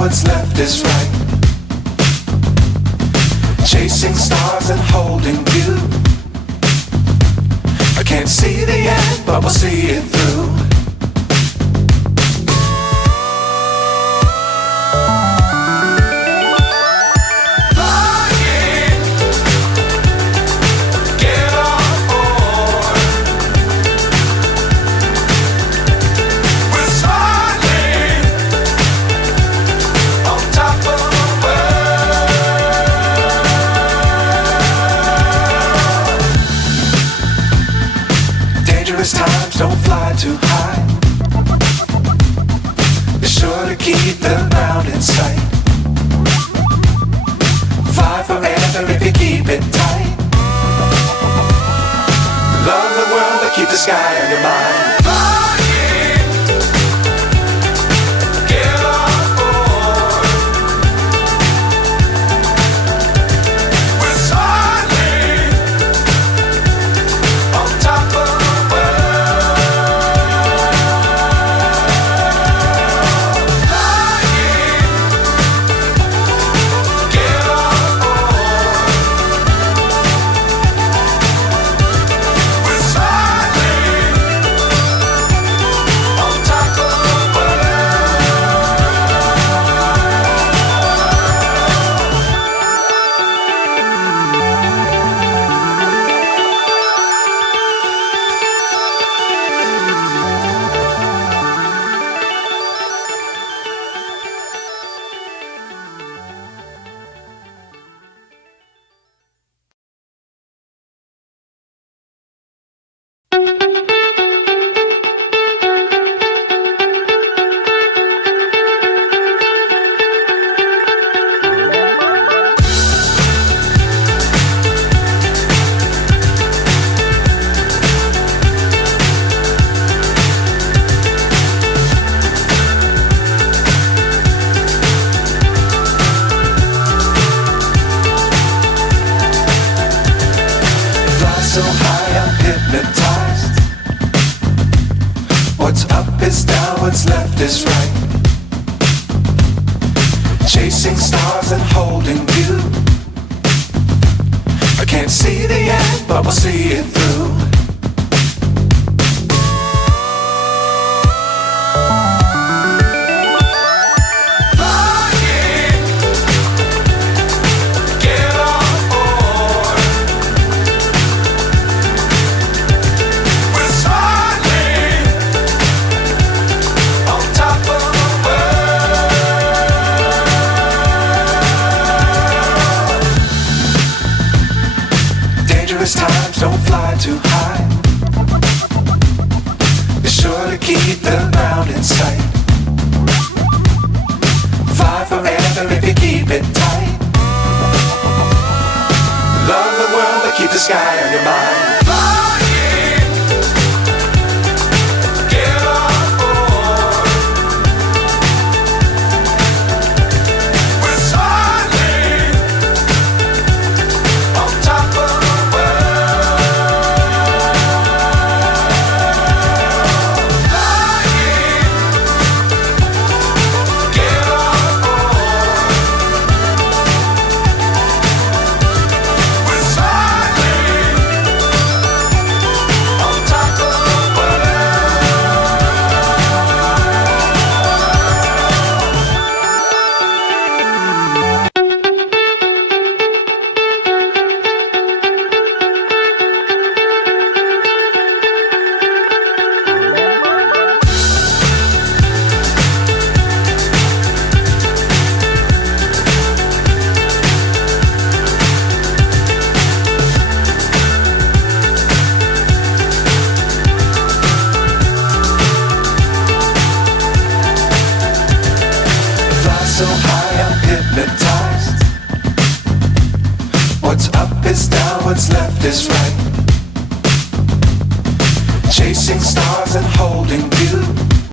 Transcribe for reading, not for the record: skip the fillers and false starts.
what's left is right. Chasing stars and holding you. I can't see the end, but we'll see it through. Times don't fly too high. Be sure to keep the ground in sight. Fly forever if you keep it tight. Love the world but keep the sky on your mind. So high I'm hypnotized. What's up is down, what's left is right. Chasing stars and holding you. I can't see the end, but we'll see it through. Times don't fly too high. Be sure to keep the ground in sight. Fly forever if you keep it tight. Love the world but keep the sky on your mind. So high I'm hypnotized. What's up is down, what's left is right. Chasing stars and holding you.